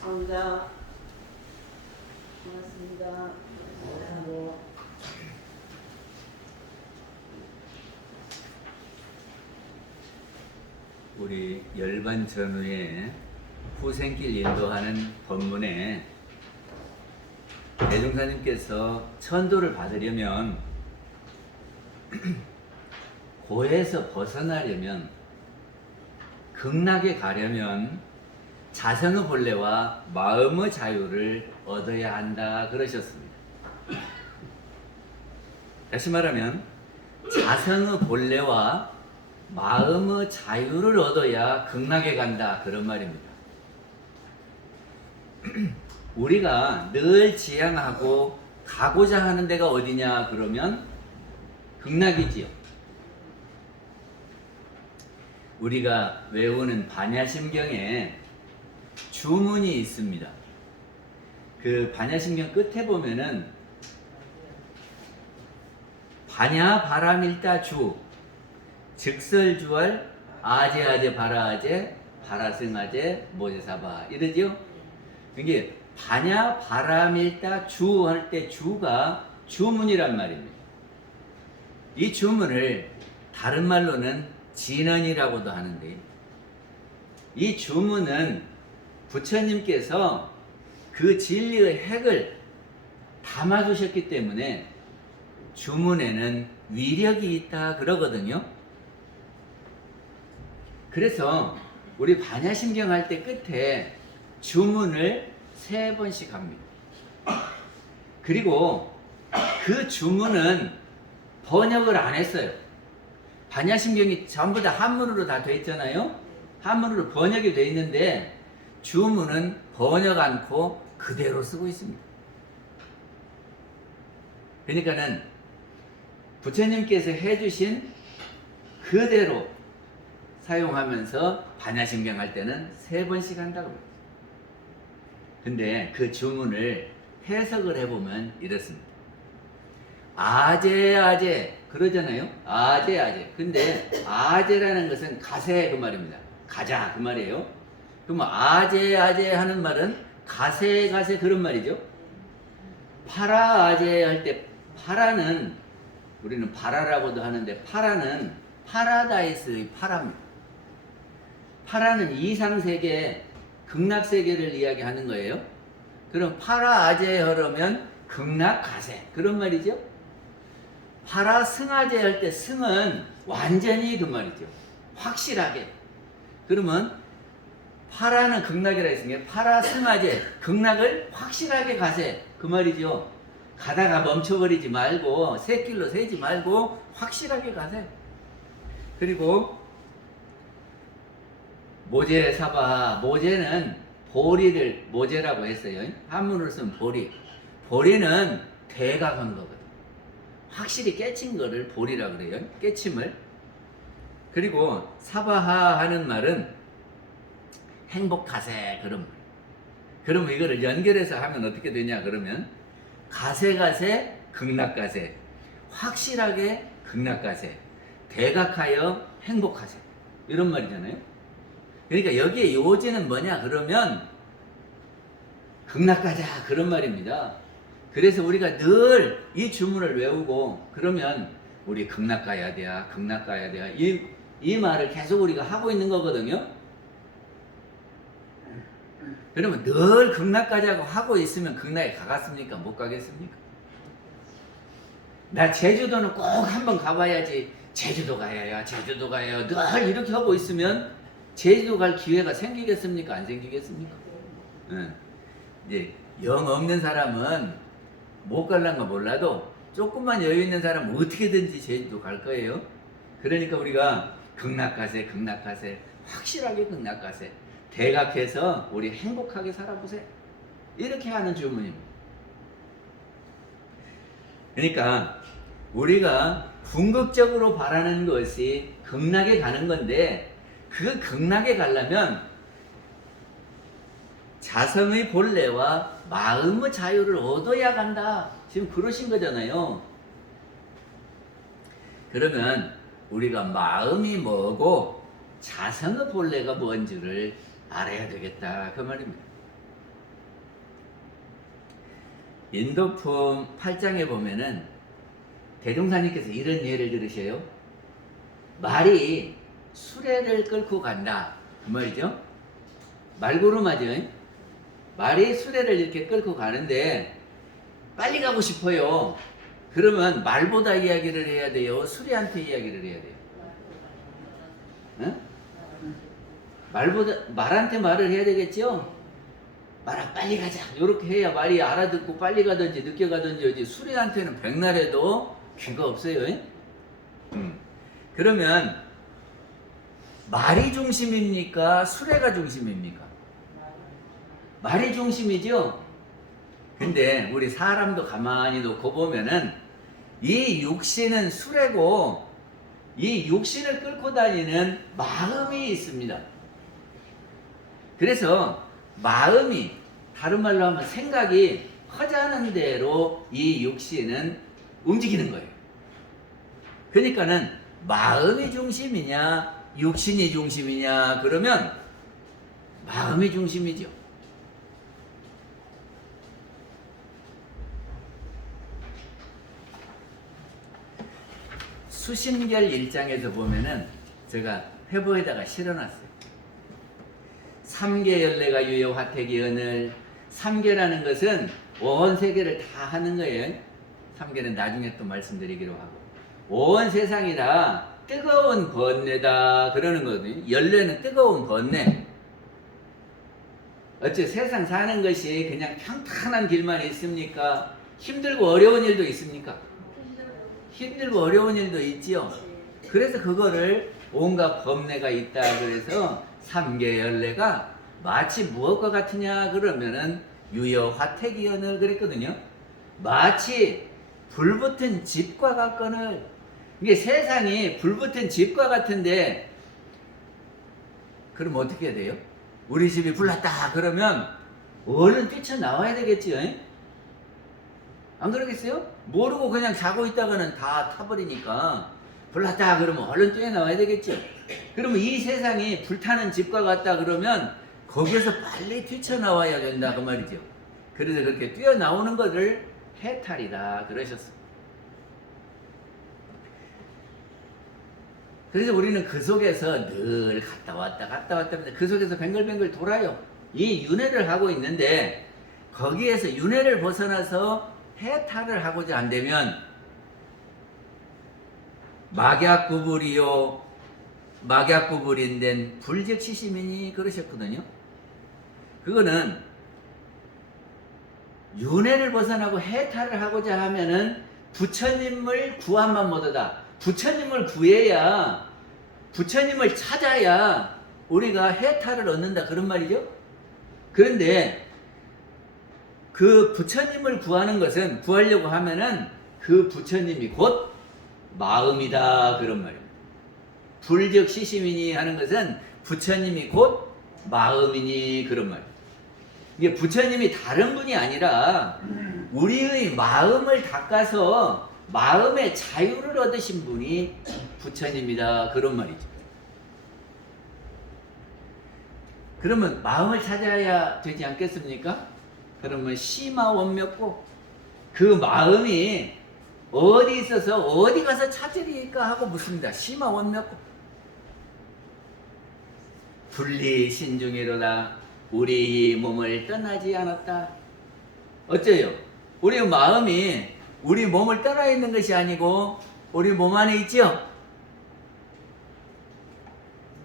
감사합니다. 고맙습니다. 우리 열반 전후에 후생길 인도하는 법문에 대종사님께서 천도를 받으려면 고에서 벗어나려면 극락에 가려면 자성의 본래와 마음의 자유를 얻어야 한다 그러셨습니다. 다시 말하면 자성의 본래와 마음의 자유를 얻어야 극락에 간다 그런 말입니다. 우리가 늘 지향하고 가고자 하는 데가 어디냐 그러면 극락이지요. 우리가 외우는 반야심경에 주문이 있습니다. 그 반야심경 끝에 보면은 반야 바라밀다 주 즉설주얼 아제아제 바라아제 바라승아제 모제사바 이러죠. 이게 반야 바라밀다 주 할 때 주가 주문이란 말입니다. 이 주문을 다른 말로는 진언이라고도 하는데 이 주문은 부처님께서 그 진리의 핵을 담아두셨기 때문에 주문에는 위력이 있다 그러거든요. 그래서 우리 반야심경 할 때 끝에 주문을 3번씩 합니다. 그리고 그 주문은 번역을 안 했어요. 반야심경이 전부 다 한문으로 다 돼 있잖아요. 한문으로 번역이 돼 있는데 주문은 번역 않고 그대로 쓰고 있습니다. 그러니까는 부처님께서 해주신 그대로 사용하면서 반야심경 할 때는 3번씩 한다고 합니다. 근데 그 주문을 해석을 해보면 이렇습니다. 아제 그러잖아요. 아제 근데 아제라는 것은 가세 그 말입니다. 가자 그 말이에요. 그럼 아제 하는 말은 가세 그런 말이죠. 파라아제 할 때 파라는 우리는 파라라고도 하는데 파라는 파라다이스의 파라입니다. 파라는 이상세계 극락세계를 이야기하는 거예요. 그럼 파라아제 하려면 극락가세 그런 말이죠. 파라승아제 할 때 승은 완전히 그 말이죠. 확실하게. 그러면 파라는 극락이라 했으니까 파라승아제 극락을 확실하게 가세 그 말이죠. 가다가 멈춰버리지 말고 새길로 새지 말고 확실하게 가세. 그리고 모제사바 모제는 보리를 모제라고 했어요. 한문으로 쓰면 보리는 대각한 거거든. 확실히 깨친 거를 보리라 그래요. 깨침을. 그리고 사바하 하는 말은 행복가세 그런 말. 그러면 이거를 연결해서 하면 어떻게 되냐 그러면 가세 극락가세 확실하게 극락가세 대각하여 행복가세 이런 말이잖아요. 그러니까 여기에 요지는 뭐냐 그러면 극락가자 그런 말입니다. 그래서 우리가 늘 이 주문을 외우고 그러면 우리 극락 가야 돼야 이 말을 계속 우리가 하고 있는 거거든요. 그러면 늘 극락 가자고 하고 있으면 극락에 가겠습니까? 못 가겠습니까? 나 제주도는 꼭 한번 가봐야지. 제주도 가야 늘 이렇게 하고 있으면 제주도 갈 기회가 생기겠습니까? 안 생기겠습니까? 이제 영 없는 사람은 못 갈란 거 몰라도 조금만 여유 있는 사람은 어떻게든지 제주도 갈 거예요. 그러니까 우리가 극락가세 확실하게 극락가세 대각해서 우리 행복하게 살아보세요. 이렇게 하는 주문입니다. 그러니까 우리가 궁극적으로 바라는 것이 극락에 가는 건데 그 극락에 가려면 자성의 본래와 마음의 자유를 얻어야 간다. 지금 그러신 거잖아요. 그러면 우리가 마음이 뭐고 자성의 본래가 뭔지를 알아야 되겠다 그 말입니다. 인도품 8장에 보면은 대종사님께서 이런 예를 들으셔요. 말이 수레를 끌고 간다. 그 말이죠. 말구름하죠. 말이 수레를 이렇게 끌고 가는데 빨리 가고 싶어요. 그러면 말보다 이야기를 해야 돼요? 수레한테 이야기를 해야 돼요? 응? 말한테 말을 해야 되겠죠? 말아 빨리 가자 이렇게 해야 말이 알아듣고 빨리 가든지 늦게 가든지 하지. 수레한테는 백날에도 귀가 없어요. 그러면 말이 중심입니까? 수레가 중심입니까? 말이 중심이죠? 근데 우리 사람도 가만히 놓고 보면은 이 육신은 수레고 이 육신을 끌고 다니는 마음이 있습니다. 그래서 마음이, 다른 말로 하면 생각이 허자는 대로 이 육신은 움직이는 거예요. 그러니까는 마음이 중심이냐 육신이 중심이냐 그러면 마음이 중심이죠. 수신결 1장에서 보면은 제가 회보에다가 실어놨어요. 삼계열례가 유효 화택이 언을. 삼계라는 것은 온 세계를 다 하는 거예요. 삼계는 나중에 또 말씀드리기로 하고, 온 세상이 다 뜨거운 번뇌다 그러는 거거든요. 열례는 뜨거운 번뇌. 어째 세상 사는 것이 그냥 평탄한 길만 있습니까? 힘들고 어려운 일도 있습니까? 힘들고 어려운 일도 있지요. 그래서 그거를 온갖 법례가 있다 그래서 삼계열례가 마치 무엇과 같으냐 그러면은 유효화택이언을 그랬거든요. 마치 불붙은 집과 같거늘. 이게 세상이 불붙은 집과 같은데 그럼 어떻게 해야 돼요? 우리 집이 불났다 그러면 얼른 뛰쳐나와야 되겠지요. 안 그러겠어요? 모르고 그냥 자고 있다가는 다 타버리니까 불났다 그러면 얼른 뛰어나와야 되겠죠. 그러면 이 세상이 불타는 집과 같다 그러면 거기에서 빨리 뛰쳐나와야 된다 그 말이죠. 그래서 그렇게 뛰어나오는 것을 해탈이다 그러셨습니다. 그래서 우리는 그 속에서 늘 갔다 왔다 하면서 그 속에서 뱅글뱅글 돌아요. 이 윤회를 하고 있는데 거기에서 윤회를 벗어나서 해탈을 하고자 한다면 막약구불이요 막약구불인된 불즉시시민이 그러셨거든요. 그거는 윤회를 벗어나고 해탈을 하고자 하면은 부처님을 구함만 못하다. 부처님을 구해야, 부처님을 찾아야 우리가 해탈을 얻는다 그런 말이죠. 그런데 그 부처님을 구하는 것은, 구하려고 하면은 그 부처님이 곧 마음이다 그런 말이에요. 불즉시시민이 하는 것은 부처님이 곧 마음이니 그런 말이에요. 이게 부처님이 다른 분이 아니라 우리의 마음을 닦아서 마음의 자유를 얻으신 분이 부처님이다 그런 말이죠. 그러면 마음을 찾아야 되지 않겠습니까? 그러면 시마원몇고 그 마음이 어디 있어서 어디 가서 찾으리까 하고 묻습니다. 시마원몇고 분리신중이로다. 우리 몸을 떠나지 않았다. 어째요? 우리 마음이 우리 몸을 떠나 있는 것이 아니고 우리 몸 안에 있죠?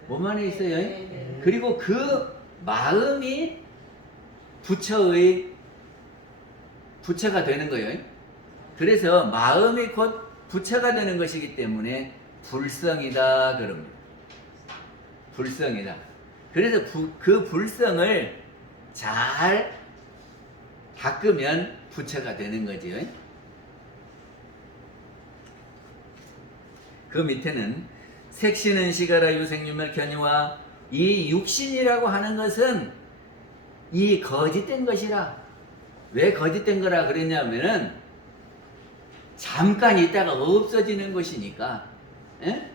몸 안에 있어요. 그리고 그 마음이 부처가 되는 거예요. 그래서 마음이 곧 부처가 되는 것이기 때문에 불성이다 그럽니다. 불성이다. 그래서 그 불성을 잘 닦으면 부처가 되는 거지요. 그 밑에는 색신은 시가라 유생유멸 견이와 이 육신이라고 하는 것은 이 거짓된 것이라. 왜 거짓된 거라 그랬냐면은 잠깐 있다가 없어지는 것이니까. 에?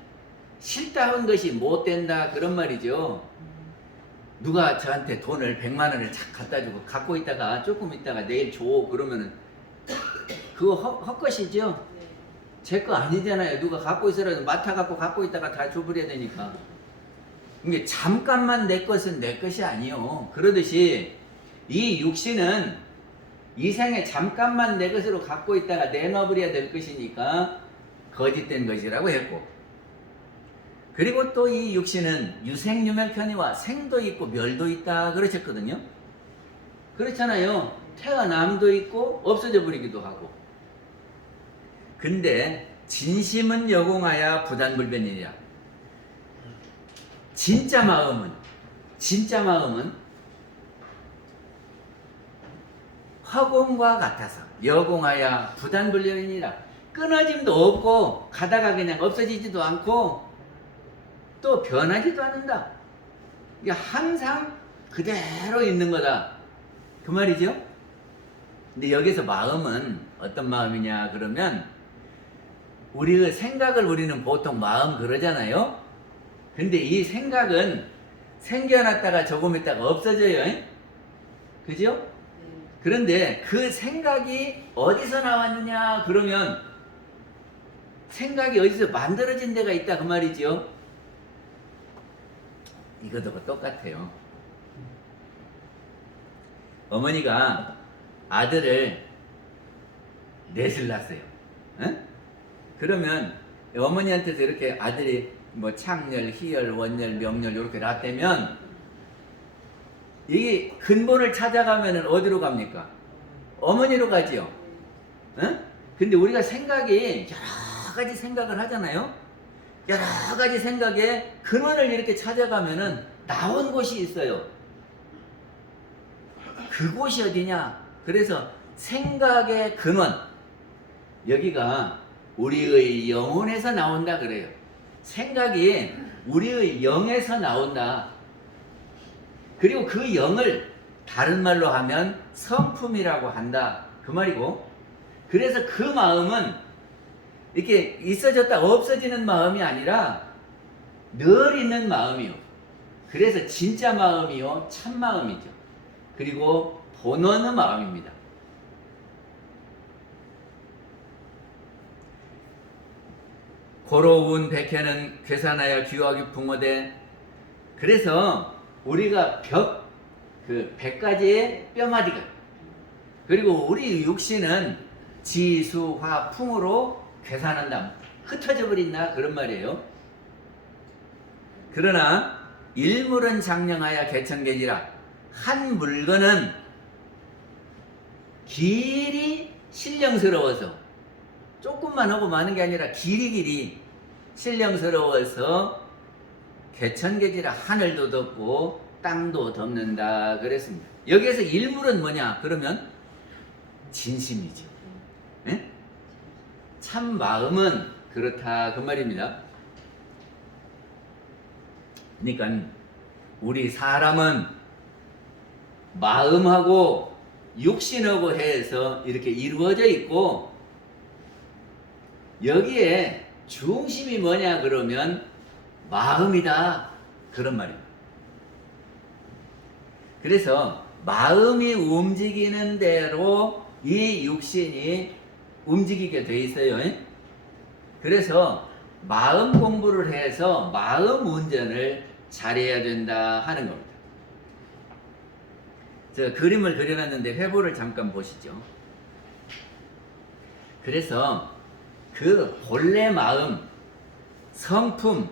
싫다 한 것이 못 된다 그런 말이죠. 누가 저한테 돈을 100만 원을 착 갖다 주고 갖고 있다가 조금 있다가 내일 줘 그러면은 그거 헛것이죠? 네. 제 거 아니잖아요. 누가 갖고 있으라도 맡아갖고 갖고 있다가 다 줘버려야 되니까. 이게 잠깐만 내 것은 내 것이 아니요. 그러듯이 이 육신은 이 생에 잠깐만 내 것으로 갖고 있다가 내놔버려야 될 것이니까 거짓된 것이라고 했고, 그리고 또 이 육신은 유생유멸편이와 생도 있고 멸도 있다 그러셨거든요. 그렇잖아요. 태어남도 있고 없어져 버리기도 하고. 근데 진심은 여공하여 부단불변이니라. 진짜 마음은 화공과 같아서 여공하여 부단불변이니라. 끊어짐도 없고 가다가 그냥 없어지지도 않고 또 변하지도 않는다. 이게 항상 그대로 있는 거다. 그 말이죠. 근데 여기서 마음은 어떤 마음이냐 그러면, 우리의 생각을 우리는 보통 마음 그러잖아요. 근데 이 생각은 생겨났다가 조금 있다가 없어져요. 그죠? 네. 그런데 그 생각이 어디서 나왔느냐 그러면, 생각이 어디서 만들어진 데가 있다 그 말이죠. 이것도 똑같아요. 어머니가 아들을 넷을 낳았어요. 응? 그러면 어머니한테서 이렇게 아들이 뭐 창렬, 희열, 원열, 명렬 이렇게 낳았다면, 이 근본을 찾아가면은 어디로 갑니까? 어머니로 가지요. 응? 근데 우리가 생각이 여러 가지 생각을 하잖아요. 여러 가지 생각에 근원을 이렇게 찾아가면은 나온 곳이 있어요. 그곳이 어디냐? 그래서 생각의 근원, 여기가 우리의 영혼에서 나온다 그래요. 생각이 우리의 영에서 나온다. 그리고 그 영을 다른 말로 하면 성품이라고 한다 그 말이고, 그래서 그 마음은 이렇게 있어졌다 없어지는 마음이 아니라 늘 있는 마음이요. 그래서 진짜 마음이요, 참 마음이죠. 그리고 본원의 마음입니다. 고로운 백해는 괴산하여 귀하게 붕어대. 그래서 우리가 그 100가지의 뼈마디가, 그리고 우리 육신은 지수, 화, 풍으로 괴산한다. 흩어져 버린다 그런 말이에요. 그러나 일물은 장령하여 개천개지라. 한 물건은 길이 신령스러워서, 조금만 하고 마는 게 아니라 길이 신령스러워서 개천개지라. 하늘도 덮고 땅도 덮는다 그랬습니다. 여기에서 일물은 뭐냐 그러면 진심이죠. 네? 참 마음은 그렇다 그 말입니다. 그러니까 우리 사람은 마음하고 육신하고 해서 이렇게 이루어져 있고, 여기에 중심이 뭐냐 그러면 마음이다 그런 말입니다. 그래서 마음이 움직이는 대로 이 육신이 움직이게 돼 있어요. 그래서 마음 공부를 해서 마음 운전을 잘해야 된다 하는 겁니다. 제가 그림을 그려놨는데 회보를 잠깐 보시죠. 그래서 그 본래 마음, 성품,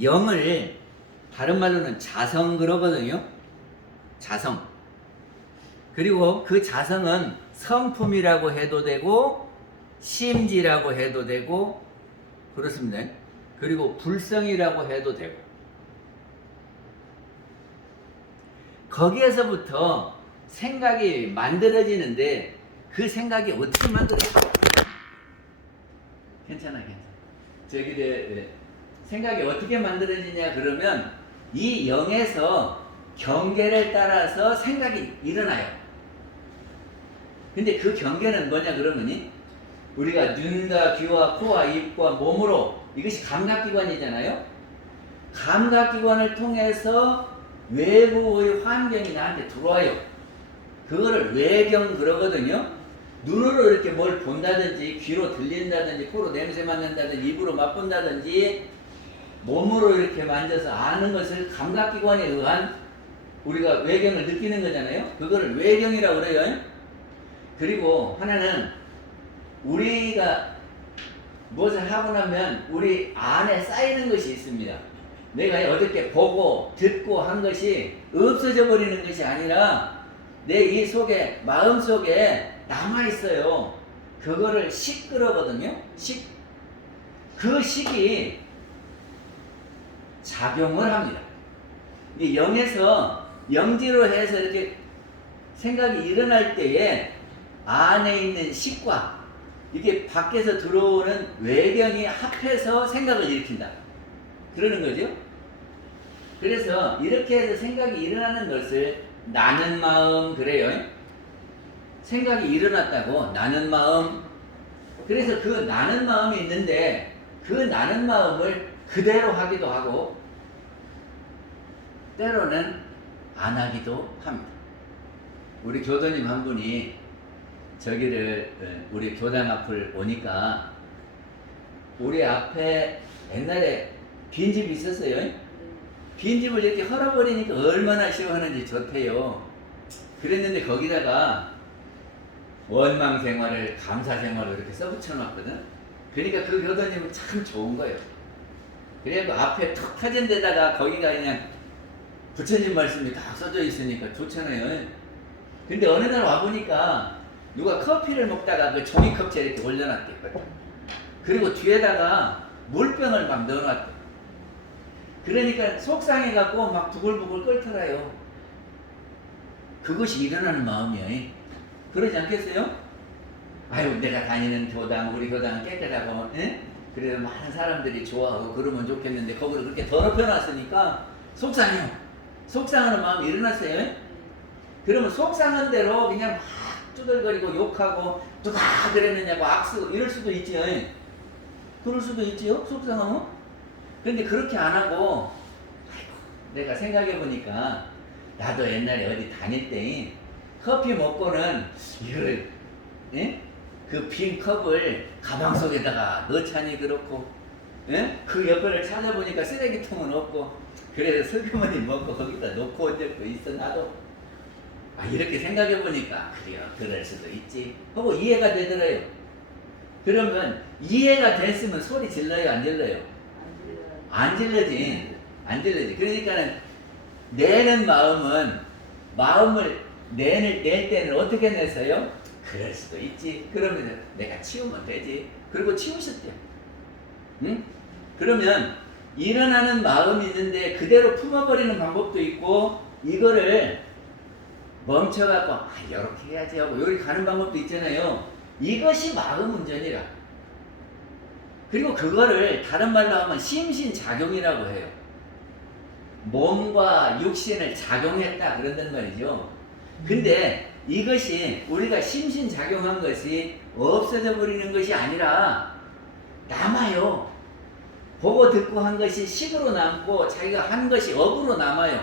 영을 다른 말로는 자성 그러거든요. 자성. 그리고 그 자성은 성품이라고 해도 되고 심지라고 해도 되고 그렇습니다. 그리고 불성이라고 해도 되고, 거기에서부터 생각이 만들어지는데, 그 생각이 어떻게 만들어져요? 괜찮아. 생각이 어떻게 만들어지냐 그러면 이 영에서 경계를 따라서 생각이 일어나요. 근데 그 경계는 뭐냐 그러면 우리가 눈과 귀와 코와 입과 몸으로, 이것이 감각기관이잖아요. 감각기관을 통해서 외부의 환경이 나한테 들어와요. 그거를 외경 그러거든요. 눈으로 이렇게 뭘 본다든지, 귀로 들린다든지, 코로 냄새 맡는다든지, 입으로 맛본다든지, 몸으로 이렇게 만져서 아는 것을 감각기관에 의한 우리가 외경을 느끼는 거잖아요. 그거를 외경이라고 그래요. 그리고 하나는 우리가 무엇을 하고 나면 우리 안에 쌓이는 것이 있습니다. 내가 어저께 보고 듣고 한 것이 없어져 버리는 것이 아니라 내 이 속에, 마음 속에 남아 있어요. 그거를 식그러거든요. 그 식이 작용을 합니다. 이 영에서 영지로 해서 이렇게 생각이 일어날 때에 안에 있는 식과 이게 밖에서 들어오는 외경이 합해서 생각을 일으킨다. 그러는 거죠. 그래서 이렇게 해서 생각이 일어나는 것을 나는 마음 그래요. 생각이 일어났다고 나는 마음. 그래서 그 나는 마음이 있는데 그 나는 마음을 그대로 하기도 하고 때로는 안 하기도 합니다. 우리 교도님 한 분이 저기를 우리 교당 앞을 오니까 우리 앞에 옛날에 빈집이 있었어요. 빈집을 이렇게 헐어버리니까 얼마나 시원한지 좋대요. 그랬는데 거기다가 원망 생활을 감사 생활을 이렇게 써붙여놨거든. 그러니까 그 교도님은 참 좋은 거예요. 그래서 앞에 턱 터진 데다가 거기가 그냥 부처님 말씀이 다 써져 있으니까 좋잖아요. 근데 어느 날 와보니까 누가 커피를 먹다가 그 종이컵째 이렇게 올려놨대요. 그리고 뒤에다가 물병을 막 넣어놨대. 그러니까 속상해갖고 막 부글부글 끓더라요. 그것이 일어나는 마음이에요. 그러지 않겠어요? 아유, 내가 다니는 교당, 우리 교당은 깨끗하고, 에? 그래서 많은 사람들이 좋아하고 그러면 좋겠는데 거기를 그렇게 더럽혀놨으니까 속상해요. 속상하는 마음이 일어났어요. 그러면 속상한 대로 그냥 막 두들거리고 욕하고 누가 그랬느냐고 악수 이럴 수도 있지요. 그럴 수도 있지요. 속상하면. 그런데 그렇게 안 하고 아이고, 내가 생각해보니까 나도 옛날에 어디 다닐 때 커피 먹고는 이걸 그 빈 컵을 가방 속에다가 넣자니 그렇고 그 옆에를 찾아보니까 쓰레기통은 없고 그래서 슬그머니 먹고 거기다 놓고 온 적도 있어. 나도 이렇게 생각해보니까 그래요, 그럴 수도 있지 하고 이해가 되더래요. 그러면 이해가 됐으면 소리 질러요, 안 질러요? 안 질러지. 안 질러지. 그러니까는 내는 마음을 낼 때는 어떻게 냈어요? 그럴 수도 있지. 그러면 내가 치우면 되지. 그리고 치우셨대요. 응? 그러면 일어나는 마음이 있는데 그대로 품어버리는 방법도 있고 이거를 멈춰갖고 이렇게 해야지 하고 여기 가는 방법도 있잖아요. 이것이 마음 운전이라. 그리고 그거를 다른 말로 하면 심신작용이라고 해요. 몸과 육신을 작용했다 그런단 말이죠. 근데 이것이 우리가 심신작용한 것이 없어져 버리는 것이 아니라 남아요. 보고 듣고 한 것이 식으로 남고 자기가 한 것이 업으로 남아요.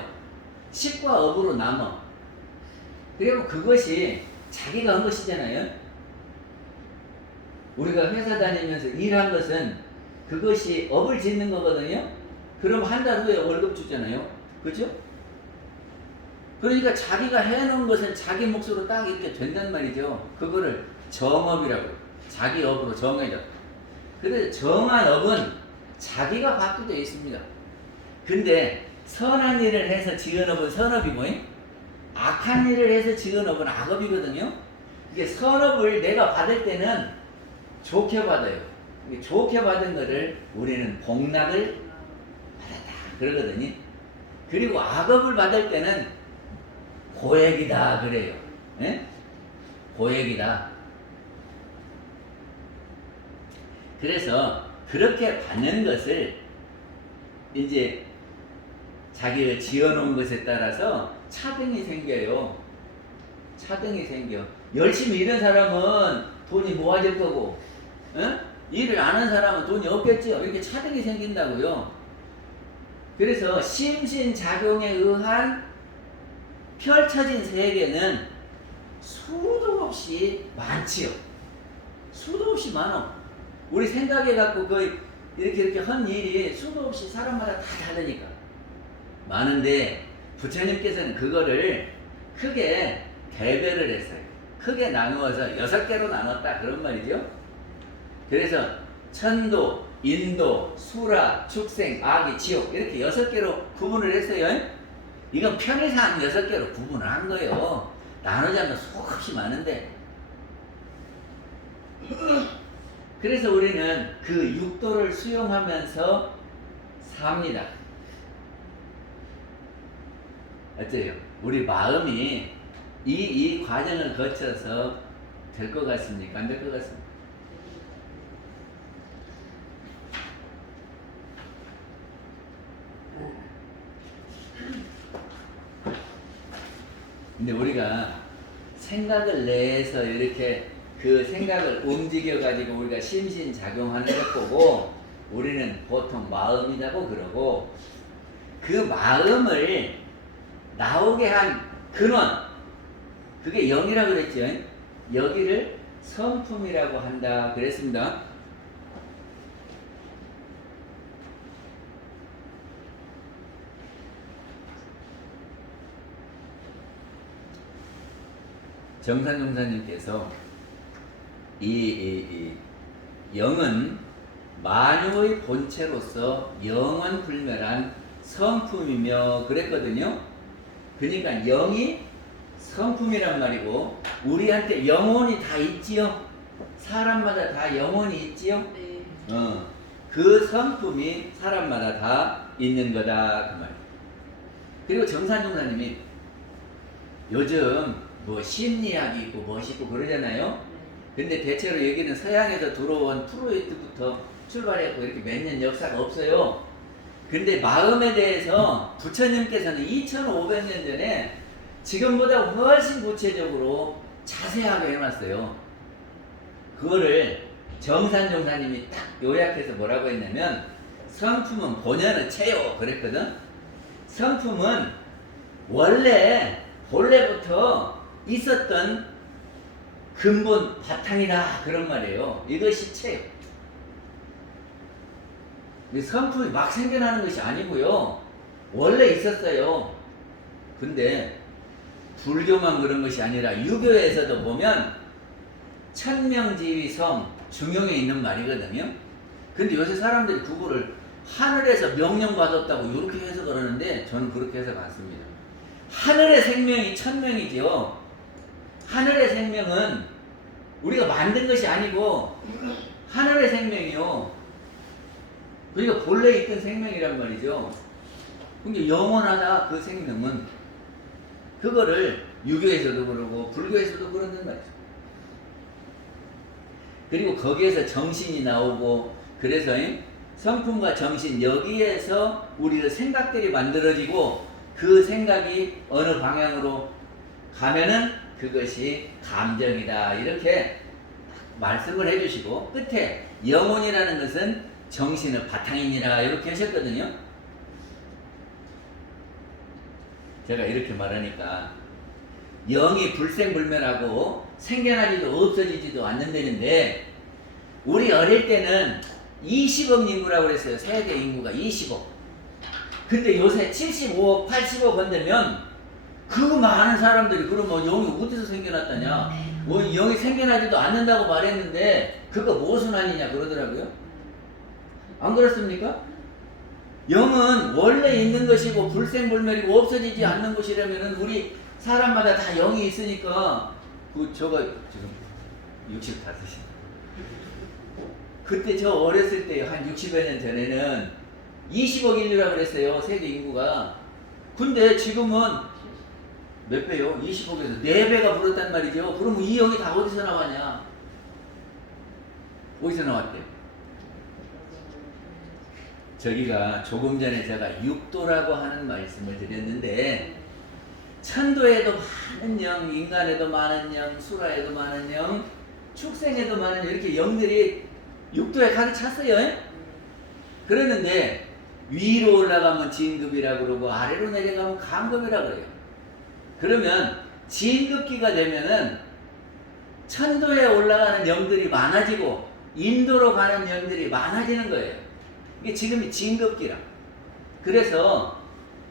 식과 업으로 남아. 그리고 그것이 자기가 한 것이잖아요. 우리가 회사 다니면서 일한 것은 그것이 업을 짓는 거거든요. 그럼 한 달 후에 월급 주잖아요. 그죠? 그러니까 자기가 해놓은 것은 자기 몫으로 딱 이렇게 된단 말이죠. 그거를 정업이라고 해요. 자기 업으로 정해져. 그래서 정한 업은 자기가 받게 되어 있습니다. 근데 선한 일을 해서 지은 업은 선업이고 악한 일을 해서 지은 업은 악업이거든요. 이게 선업을 내가 받을 때는 좋게 받아요. 좋게 받은 거를 우리는 복락을 받았다 그러거든요. 그리고 악업을 받을 때는 고액이다 그래요. 예? 고액이다. 그래서 그렇게 받는 것을 이제 자기가 지어놓은 것에 따라서 차등이 생겨요. 차등이 생겨. 열심히 일한 사람은 돈이 모아질 거고, 일을 안 한 사람은 돈이 없겠죠. 이렇게 차등이 생긴다고요. 그래서 심신작용에 의한 펼쳐진 세계는 수도 없이 많지요. 수도 없이 많어. 우리 생각해 갖고 그 이렇게 한 일이 수도 없이 사람마다 다 다르니까 많은데, 부처님께서는 그거를 크게 대별을 했어요. 크게 나누어서 6개로 나눴다 그런 말이죠. 그래서 천도, 인도, 수라, 축생, 아기, 지옥 이렇게 6개로 구분을 했어요. 이건 편의상 6개로 구분을 한 거예요. 나누자면 수없이 많은데, 그래서 우리는 그 육도를 수용하면서 삽니다. 어때요? 우리 마음이 이 과정을 거쳐서 될 것 같습니까? 안 될 것 같습니까? 근데 우리가 생각을 내서 이렇게 그 생각을 움직여 가지고 우리가 심신작용하는 것 보고 우리는 보통 마음이라고 그러고, 그 마음을 나오게 한 근원, 그게 영이라고 그랬죠. 여기를 성품이라고 한다 그랬습니다. 정산종사님께서 이 영은 만유의 본체로서 영원불멸한 성품이며 그랬거든요. 그러니까 영이 성품이란 말이고, 우리한테 영혼이 다 있지요. 사람마다 다 영혼이 있지요. 네. 그 성품이 사람마다 다 있는 거다 그 말. 그리고 정산종사님이 요즘 뭐 심리학이 있고 무엇이 있고 그러잖아요. 근데 대체로 여기는 서양에서 들어온 프로이트부터 출발했고 이렇게 몇 년 역사가 없어요. 근데 마음에 대해서 부처님께서는 2500년 전에 지금보다 훨씬 구체적으로 자세하게 해놨어요. 그거를 정산종사님이 딱 요약해서 뭐라고 했냐면, 성품은 본연의 체요 그랬거든. 성품은 본래부터 있었던 근본 바탕이다 그런 말이에요. 이것이 체요. 성품이 막 생겨나는 것이 아니고요, 원래 있었어요. 근데 불교만 그런 것이 아니라 유교에서도 보면 천명지위성 중용에 있는 말이거든요. 근데 요새 사람들이 그거를 하늘에서 명령 받았다고 이렇게 해석을 하는데, 저는 그렇게 해석 안 씁니다. 하늘의 생명이 천명이지요. 하늘의 생명은 우리가 만든 것이 아니고 하늘의 생명이요. 그러니까 본래 있던 생명이란 말이죠. 근데 영원하다 그 생명은, 그거를 유교에서도 그러고 불교에서도 그런단 말이죠. 그리고 거기에서 정신이 나오고, 그래서 성품과 정신 여기에서 우리의 생각들이 만들어지고, 그 생각이 어느 방향으로 가면은 그것이 감정이다 이렇게 말씀을 해주시고, 끝에 영혼이라는 것은 정신의 바탕이니라 이렇게 하셨거든요. 제가 이렇게 말하니까 영이 불생불멸하고 생겨나지도 없어지지도 않는다는데, 우리 어릴 때는 20억 인구라고 그랬어요. 세계 인구가 20억. 근데 요새 75억, 80억 건들면 그 많은 사람들이 그러면 영이 어디서 생겨났다냐? 뭐 영이 생겨나지도 않는다고 말했는데 그거 무슨 아니냐 그러더라고요. 안 그렇습니까? 영은 원래 있는 것이고 불생불멸이고 없어지지 않는 것이라면은 우리 사람마다 다 영이 있으니까, 저거 지금 65이신데 그때 저 어렸을 때 한 60여 년 전에는 20억 인류라고 그랬어요. 세계 인구가. 근데 지금은 몇 배요? 20억에서 4배가 불었단 말이죠. 그러면 이 영이 다 어디서 나왔냐? 어디서 나왔대요? 저기가 조금 전에 제가 육도라고 하는 말씀을 드렸는데, 천도에도 많은 영, 인간에도 많은 영, 수라에도 많은 영, 축생에도 많은 영, 이렇게 영들이 육도에 가득 찼어요. 그러는데 위로 올라가면 진급이라고 그러고 아래로 내려가면 간급이라고 그래요. 그러면 진급기가 되면은 천도에 올라가는 영들이 많아지고 인도로 가는 영들이 많아지는 거예요. 이게 지금이 진급기라. 그래서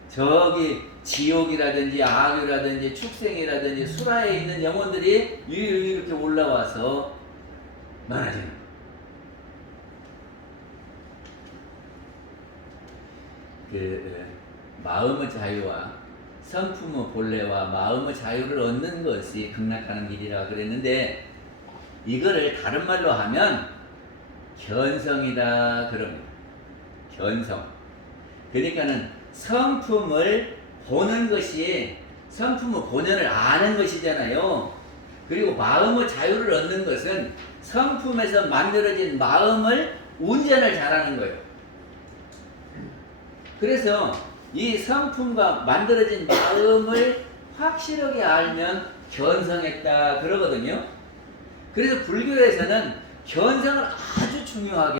저기 지옥이라든지 악유라든지 축생이라든지 수라에 있는 영혼들이 이렇게 올라와서 많아지는 거예요. 마음의 자유와 성품의 본래와 마음의 자유를 얻는 것이 극락하는 길이라 그랬는데, 이거를 다른 말로 하면 견성이다 그럽니다. 견성. 그러니까는 성품을 보는 것이 성품의 본연을 아는 것이잖아요. 그리고 마음의 자유를 얻는 것은 성품에서 만들어진 마음을 운전을 잘하는 거예요. 그래서 이 성품과 만들어진 마음을 확실하게 알면 견성했다 그러거든요. 그래서 불교에서는 견성을 아주 중요하게